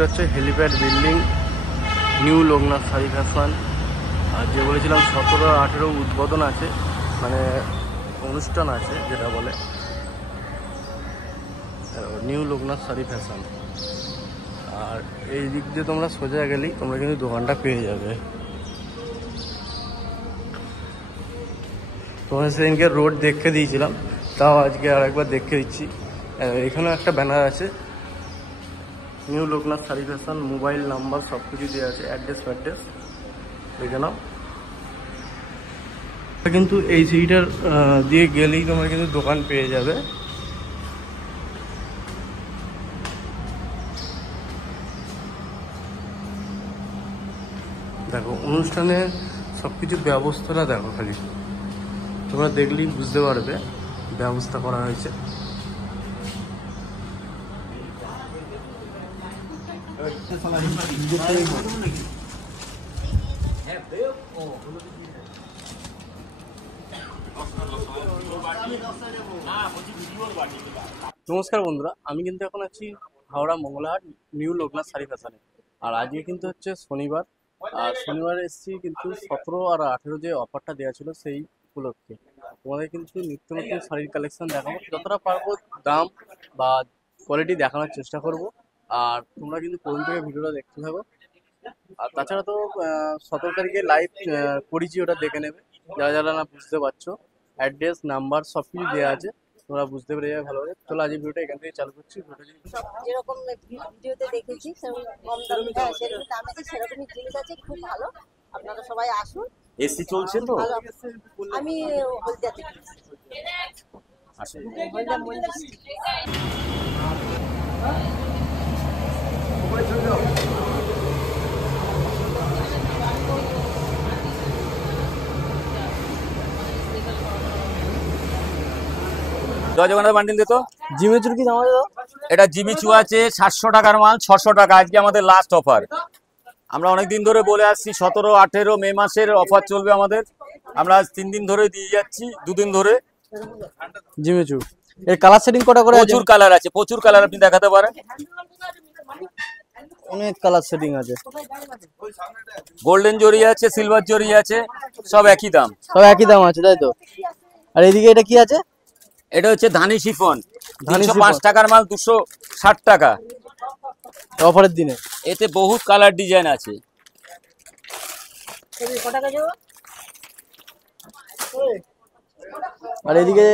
এটা হচ্ছে helipad building, new Loknath sari fashion. আর যে বলেছিলাম 17 আর 18 উদ্বোধন আছে, মানে অনুষ্ঠান আছে যেটা বলে নিউ লোকনাথ শাড়ি ফ্যাশন। আর এই দিক দিয়ে তোমরা সোজা গেলেই তোমরা কিন্তু দোকানটা পেয়ে যাবে। তোমরা সেদিনকে রোড দেখে দিয়েছিলাম, তাও আজকে আর একবার দেখে দিচ্ছি। এখানেও একটা ব্যানার আছে, new Loknath sari fashion, mobile number সব কিছু দেওয়া আছে, অ্যাড্রেস এখানেও। কিন্তু এই সিঁড়িটার দিয়ে গেলেই তোমরা কিন্তু দোকান পেয়ে যাবে। দেখো অনুষ্ঠানের সব কিছু ব্যবস্থাটা দেখো, খালি তোমরা দেখলেই বুঝতে পারবে ব্যবস্থা করা হয়েছে। নমস্কার বন্ধুরা, আমি কিন্তু এখন আছি হাওড়া মঙ্গলাহাট নিউ লোকনাথ শাড়ি ফ্যাশনে। আর আজকে কিন্তু হচ্ছে শনিবার, আর শনিবারে এসেছি কিন্তু 17 আর 18 যে অফারটা দেওয়া ছিল সেই উপলক্ষে তোমাদের কিন্তু নিত্য নতুন শাড়ির কালেকশন দেখাবো, যতটা পারবো দাম বা কোয়ালিটি দেখানোর চেষ্টা করব। আর তোমরা কিন্তু প্রথম থেকে ভিডিওটা দেখতে থাকো। আর তাছাড়া তো 17 তারিখে লাইভ করেছি, ওটা দেখে নেবে যারা যারা না বুঝতে পারছো। অ্যাড্রেস নাম্বার সব কিছু দেওয়া আছে, তোমরা বুঝতে পেরে যাবে ভালোভাবে। চলো আজ ভিডিওটা এখান থেকে চালু করছি। যেরকম ভিডিওতে দেখেছি সেরকম কম দামে, সেরকম দামে সেরকমই জিনিস আছে, খুব ভালো। আপনারা সবাই আসুন। এসি চলছে তো? আমি হলদিয়া থেকে আসুন। হলদিয়া মন্দির। জয় জগন্নাথ বান্ডিল দে তো। জিমেচুর কি দাম আছে? এটা জিমিচু আছে 700 টাকার মাল, 600 টাকা আজকে আমাদের লাস্ট অফার। আমরা অনেকদিন ধরে বলে আসছি 17, 18 মে মাসের অফার চলবে আমাদের। আমরা আজ 3 দিন ধরে দিয়ে যাচ্ছি, 2 দিন ধরে। জিমেচু এর কালার সেটিং কটা করে আছে? প্রচুর কালার আছে, প্রচুর কালার আপনি দেখাতে পারেন। অনেক কালার সেটিং আছে। গোল্ডেন জরি আছে, সিলভার জরি আছে, সব একই দাম। সব একই দাম আছে তাই তো? আর এদিকে এটা কি আছে? এটা হচ্ছে ধানি শিফন, 305 টাকার মাল 260 টাকা অফারের দিনে। এতে বহুত কালার ডিজাইন আছে। আর এদিকে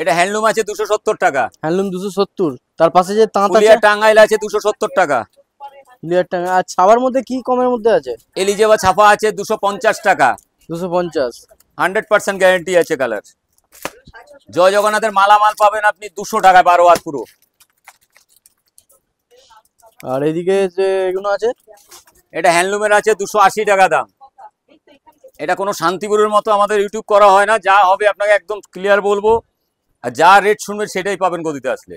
এটা হ্যান্ডলুম আছে 270 টাকা। হ্যান্ডলুম 270। তার পাশে যে তাঁত আছে টাঙ্গাইল আছে 270 টাকা। আর ছাপার মধ্যে কি কমের মধ্যে আছে? এলিজেবা ছাপা আছে 250 টাকা। 250 100% গ্যারান্টি আছে কালার। জয় জগন্নাথের মালামাল পাবেন আপনি 200 টাকা 12 হাত পুরো। আর এদিকে যে এগুলো আছে, এটা হ্যান্ডলুমের আছে 280 টাকা দাম। এটা কোনো শান্তিপুরের মতো আমাদের ইউটিউব করা হয় না, যা হবে আপনাকে একদম ক্লিয়ার বলবো, আর যা রেট শুনবেন সেটাই পাবেন গদিতে আসলে।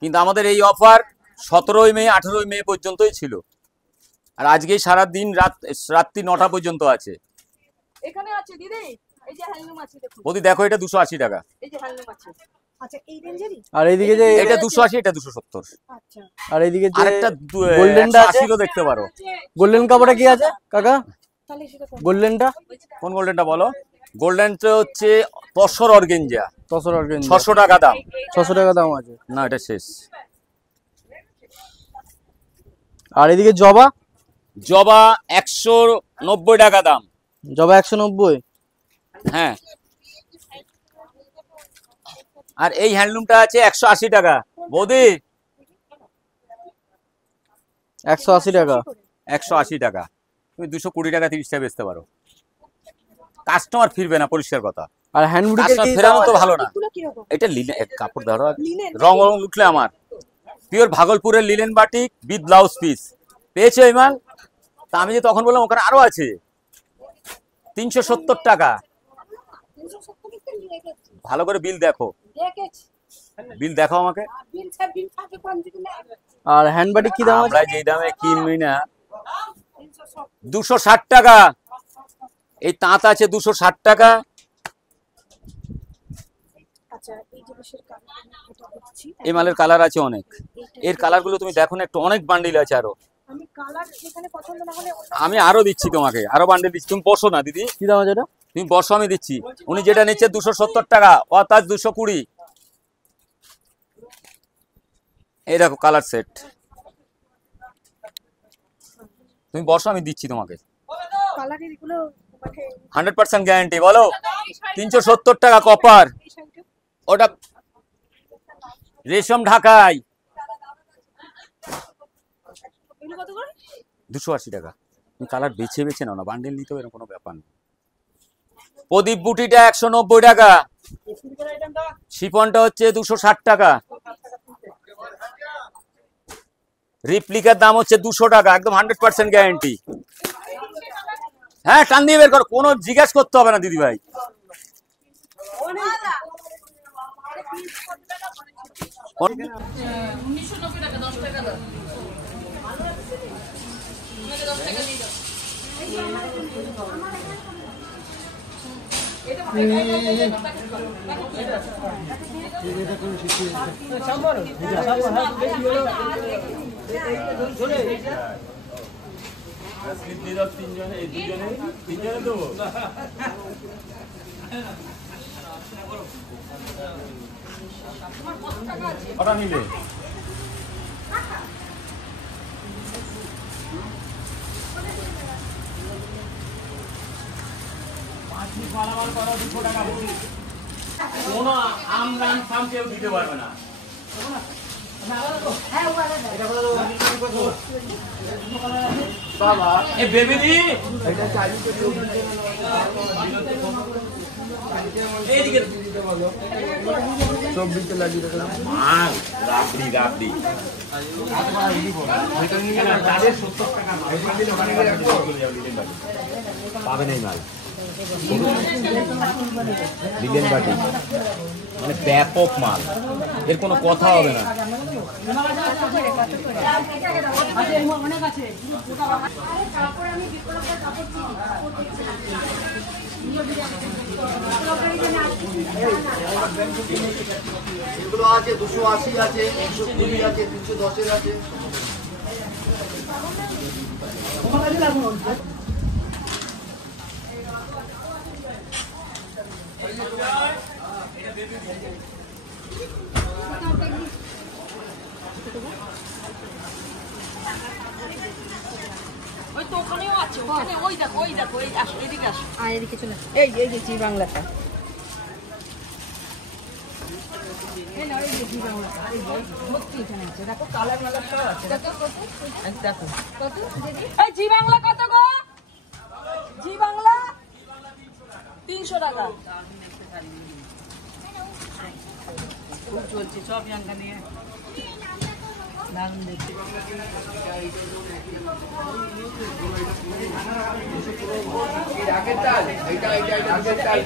কিন্তু আমাদের এই অফার 17 মে 18 মে পর্যন্তই ছিল, আর আজকে সারা দিন রাত্রি 9টা পর্যন্ত আছে। এখানে আছে দিদি, এই যে হ্যান্ডলুম আছে দেখুন। বদি দেখো এটা 280 টাকা। এই যে হ্যান্ডলুম আছে। আচ্ছা এই রেঞ্জেরই। আর এইদিকে যে এটা 280, এটা 270। আচ্ছা আর এইদিকে যে আরেকটা গোল্ডেনটা আছে 180 দেখতে পারো। গোল্ডেন কাপড়ে কি আছে কাকা? গোল্ডেনটা কোন গোল্ডেনটা বলো? গোল্ডেনটা হচ্ছে তসর অর্গেঞ্জা, 600 টাকা দাম। 600 টাকা দাম আছে না, এটা শেষ। আর এদিকে জবা 190 টাকা দাম। জবা 190। হ্যাঁ, আর এই হ্যান্ডলুমটা আছে 180 টাকা। বৌদি 180 টাকা। 180 টাকা। তুমি 220 টাকা 30 টাকা বেচতে পারো, কাস্টমার ফিরবে না, পরিষ্কার কথা। আর হ্যান্ডবুটিকের কি ফেরানো তো ভালো না। এটা লিলেন কাপড় ধরো, রং উঠলে আমার পিওর ভাগলপুরের linen batik with blouse piece পেয়েছে ওই মাল। তা আমি যে তখন বললাম ওখানে আরো আছে। 370 টাকা। ভালো করে বিল দেখো, বিল দেখো আমাকে। আর হ্যান্ডবাটিক কি দাম আছে? আমরা যেই দামে কিনবি না 260 টাকা। এই তাঁত আছে 260 টাকা। আচ্ছা এই এই মালের কালার আছে অনেক, এর কালার গুলো তুমি দেখো না একটু, অনেক বান্ডিল আছে আরো। আমি আরো দিচ্ছি তোমাকে, আরো বান্ডিল দিচ্ছি, তুমি বসো না দিদি। কি দাম আছে এটা? তুমি বসো, আমি দিচ্ছি। উনি যেটা নিচ্ছে 270 টাকা, অতাজ 220। এই দেখো কালার সেট, তুমি বসো আমি দিচ্ছি তোমাকে। 100% গ্যারান্টি। বলো 370 টাকা কপার, ওটা রেশম ঢাকাই 280 টাকা। তুমি কালার বেছে বেছে নাও না, বান্ডেল নিতে হবে এরকম কোনো ব্যাপার নেই। প্রদীপ বুটিটা 190 টাকা, শিফনটা হচ্ছে 260 টাকা, রিপ্লিকার দাম হচ্ছে 200 টাকা, একদম 100% গ্যারান্টি। হ্যাঁ টান দিয়ে বের করো, কোনো জিজ্ঞাসা করতে হবে না দিদি ভাই। ওটা নিলে কোনো আমরান ফার্ম কেউ দিতে পারবে না। বাবা এ বেবিদি এইদিকে 24 লাগিয়ে রাখলাম মাল রাবড়ি রাবড়ি তাদের 70 টাকা পাবে নাই মাল। লিলেন বাটি মানে ব্যাপক মাল, এর কোনো কথা হবে না। এগুলো আছে 280 আছে, 120 আছে, 310 আছে। ওই তো ওখানেও আছে, ওখানে ওই দেখো এই আসো, এদিকে আসো। আর এদিকে চলে এই যে জি বাংলাটা, এই না এই যে জি বাংলাটা, এই যে ভর্তি এখানে আছে, দেখো কালার মালারটাও আছে, দেখো দেখো কত দিদি। এই জি বাংলা কত গো? জি বাংলা 300 টাকা। খুব চলছে সব জায়গা নিয়ে, দারুণ দেখছি। ঢাকের তাল এটা ঢাকের তাল।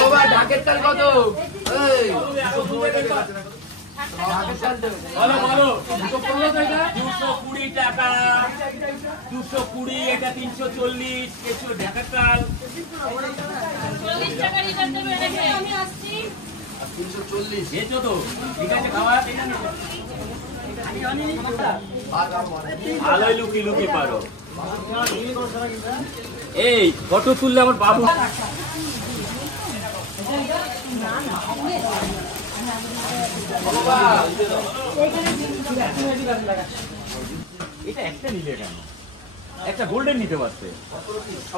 বাবা ঢাকের তাল কত? এই 220 টাকা, 220, এটা 340, কিছু ঢাকার চাল 40 টাকা রিটার্ন দেবে, আমি আসছি 340 বেচো তো, ঠিক আছে খাওয়া ভালোই লুকি লুকি পারো। এই ফটো তুললে আমার বাবু এটা একটা নিলে কেন, একটা গোল্ডেন নিতে পারছে।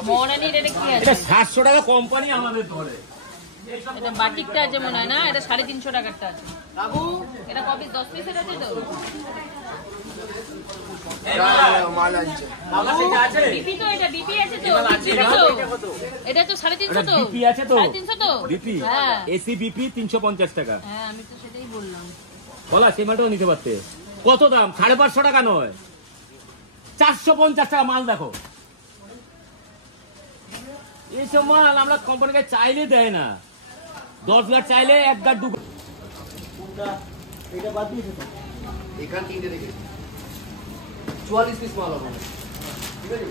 মহারানীর এটা কি আছে? এটা 700 টাকা কোম্পানি আমাদের ধরে। এটা বাটিকটা আছে মনে হয় না, এটা 350 টাকারটা আছে। বাবু এটা কত পিস? 10 পিসের আছে তো? মাল আছে। বাবা সেটা আছে, বিপি তো, এটা বিপি আছে তো? এটা তো 350 তো? বিপি আছে তো? 350 তো? বিপি হ্যাঁ এসি বিপি 350 টাকা। হ্যাঁ, আমি তো সেটাই বললাম। বলা সেই মালটাও নিতে পারতে। কত দাম? 550 টাকা নয়, 450 টাকা মাল। দেখো এইসব মাল আমরা কোম্পানিকে চাইলে দেয় না, 10 লাখ চাইলে 1 গাড় 2 এটা বাদ দিয়ে এখান তিনটে দেখে 44 পিস মাল হবে, ঠিক আছে?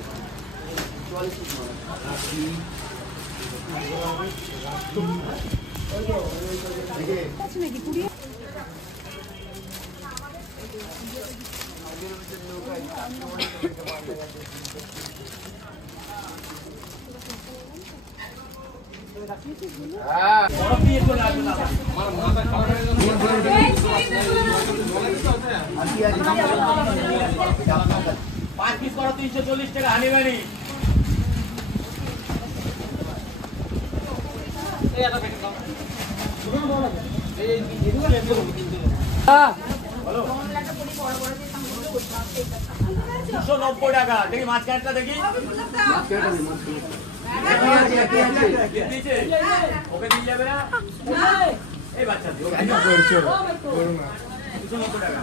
44 পিস মাল। পাঁচ পিস করো 340 টাকা হানিবানি। দুশো 90 টাকা। দেখি মাছ কাটটা দেখি। ওকে দিয়ে যাবে না এই বাচ্চা 290 টাকা।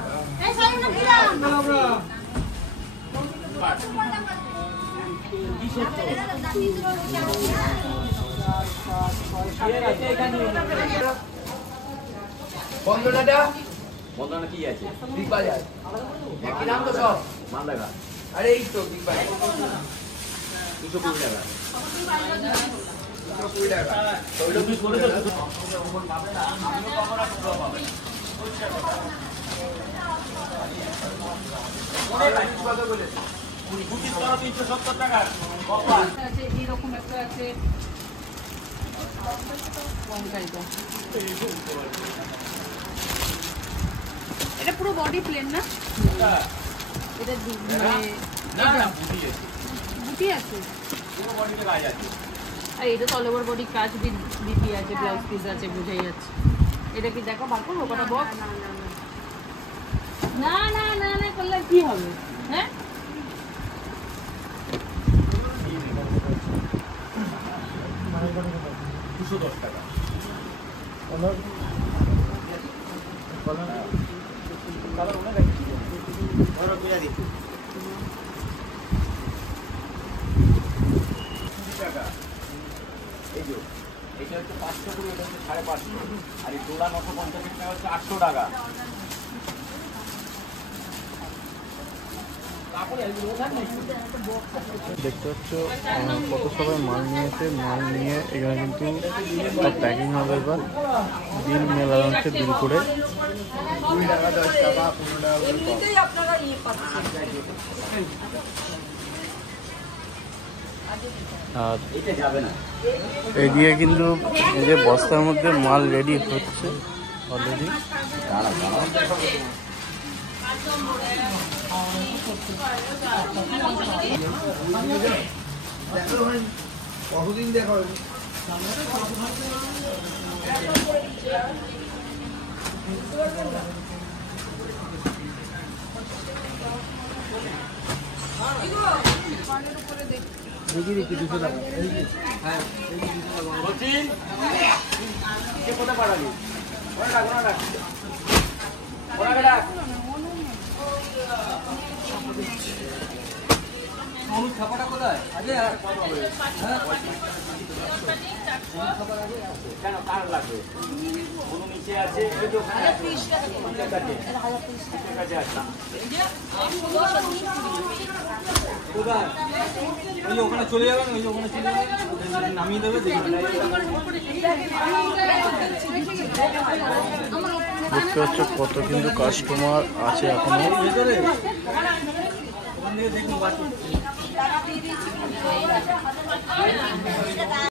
বন্ধনাটা বন্ধনা কি আছে? বিগ বাজার একই দাম তো সব। মান টাকা আরে এই তো বিগ বাজার 220 টাকা। 220 টাকা। ওইটা পিস করে তো কথা বলে 370 টাকা। আছে এইরকম একটা আছে পঞ্চাশটা। এটা পুরো বডি প্লেন না? এটা মানে না না বুঝিয়ে বুটি আছে। পুরো বডিতে কাজ আছে। আর এটা তো অল ওভার বডি কাজ দিতি আছে, ব্লাউজ পিস আছে, বোঝাই যাচ্ছে। এটা কি দেখো বার করবো কটা বক্স? না না না না করলে কি হবে? হ্যাঁ 210 টাকা। এই যে এটা হচ্ছে 500 করে, এটা হচ্ছে 550, আর এই জোড়া 950 টাকা হচ্ছে 800 টাকা। দেখতে পাচ্ছ কত সবাই মাল নিয়েছে। মাল নিয়ে এখানে কিন্তু সব প্যাকিং হবে। এবার বিল মেলা হচ্ছে, বিল করে 20 টাকা 10 টাকা 15 টাকা করে কম। এমনিতেই আপনারা ইয়ে পাচ্ছেন। আর এটা যাবে না। এদিকে কিন্তু এই যে বস্তার মধ্যে মাল রেডি হচ্ছে অলরেডি। দেখো ভাই কতদিন দেখা হলো। বলছিন কে কোথায় পাঠাবি? ওরা ডাক ওরা ডাক। ছাপাটা কোথায়? আগে কেন কার লাগবে? কোনো নিচে আছে, ওই যে ওখানে আছে। নিচের কাছে। নিচের কাছে আছে। কোথায়? ওই ওখানে চলে যাবেন, ওই ওখানে চলে যাবেন, নামিয়ে দেবে। দেখতে পাচ্ছ কত কিন্তু কাস্টমার আছে এখনো। ভেতরে ওখান থেকে দেখুন বাকি